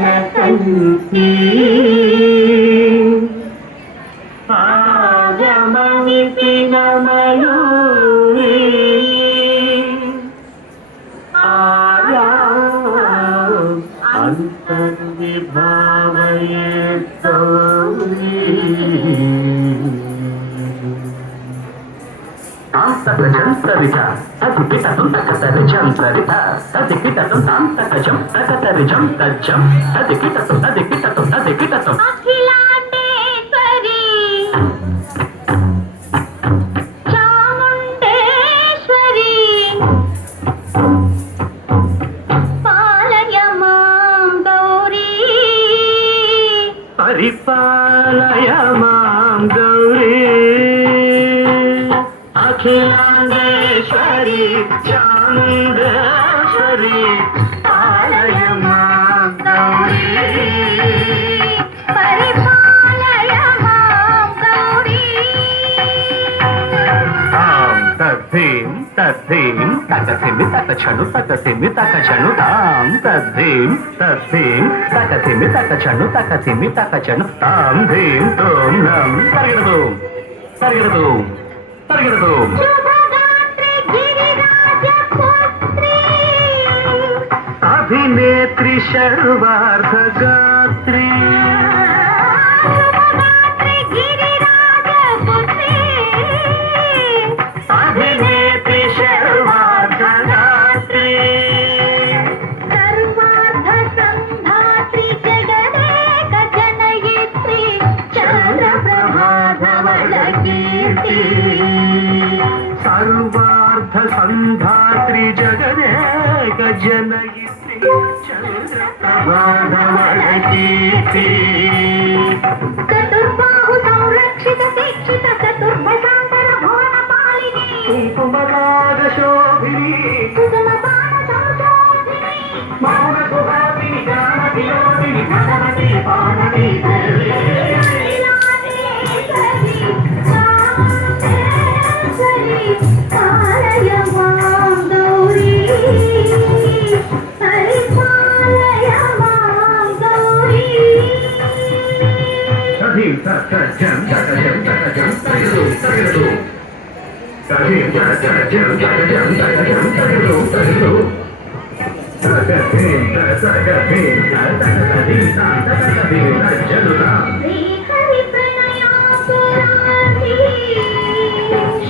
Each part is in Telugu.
उपनिषदुद्यानकेलितलकन्ती आगमनिति नमयूरी आया अन्तर्विभावयेत्तौरी Jam-saka-jam-sarita, tati-kita-tum-taka-tari-jam-sarita, tati-kita-tum-tam-taka-jam, taka-tari-jam-ka-jam, tati-kita-tum, tati-kita-tum. Akhilandeshwari Chamundeshwari పాలయ మాం గౌరీ పరిపాలయ మాం గౌరీ అఖిలాండేశ్వరి చాముండేశ్వరి పాలయ మాం గౌరీ పరిపాలయ మాం గౌరీ తద్ధీం తద్ధీం తకసిమి తకచను తకసిమి తకచను తాం తద్ధీం తద్ధీం తకసిమి తకచను తకసిమి తకచను తాం ధీం తోం నం పరిగెడదు పరిగెడదు పరిగెడదు శుభగాత్రి గిరిరాజ పుత్రి అభినేత్రి శర్వార్ధగాత్రి శుభగాత్రి గిరిరాజ పుత్రి అభినేత్రి శర్వార్ధగాత్రి సర్వార్థ సంధాత్రి జగదేక జనయిత్రి చంద్రప్రభాధవళ కీర్తి సర్వార్థ సంధాత్రి జగదేక జనయిత్రి చంద్రప్రభాధవళ కీర్తి చతుర్బాహు సంరక్షిత శిక్షిత చతుర్భశాంతర భువన పాలిని కుంకుమరాగ శోభిని కుసుమ బాణ సంశోధిని మౌన సుహాసిని జానకి యోగిని భగవతి పార్వతీ దేవి అఖిలాండేశ్వరి చాముండేశ్వరి పాలయ మాం గౌరీ పరిపాలయ మాం గౌరీ తధీం తకజం తకజం తకజం తగదు తగదు తధీం తకజం తకజం తకజం తగదు తగదు తకధీం తకధీం తకధీం తకధీం తజలుదా శ్రీహరి ప్రణయాసురాధి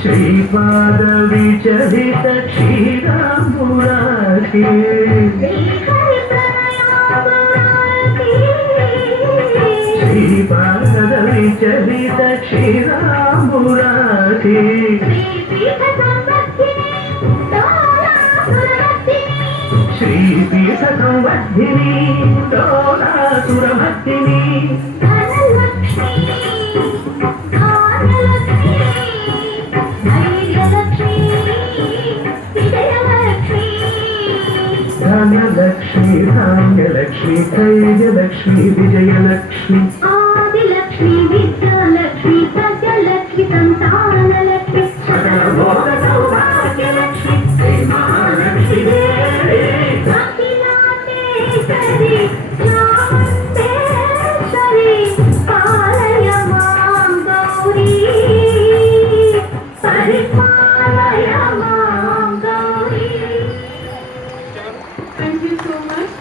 శ్రీపాద విచలిత క్షీరాంబురాధి శ్రీహరి ప్రణయాసురాధి శ్రీపాద విచలిత క్షీరాంబురాధి శ్రీపీఠ సంవర్ధిని డోలాసురవర్ధిని శ్రీపీఠ సంవర్ధిని డోలాసురమర్దిని ధనలక్ష్మి ధాన్యలక్ష్మి ధైర్యలక్ష్మి విజయలక్ష్మి ధనలక్ష్మి ధాన్యలక్ష్మి ధైర్యలక్ష్మి విజయలక్ష్మి ఆదిలక్ష్మి విద్యాలక్ష్మి సత్యలక్ష్మి సంతానలక్ష్మి సకల భోగ సౌభాగ్యలక్ష్మి శ్రీ మహాలక్ష్మి దేవి అఖిలాండేశ్వరి చాముండేశ్వరి పాలయ మాం గౌరీ పరిపాలయ మాం Gauri. Thank you so much.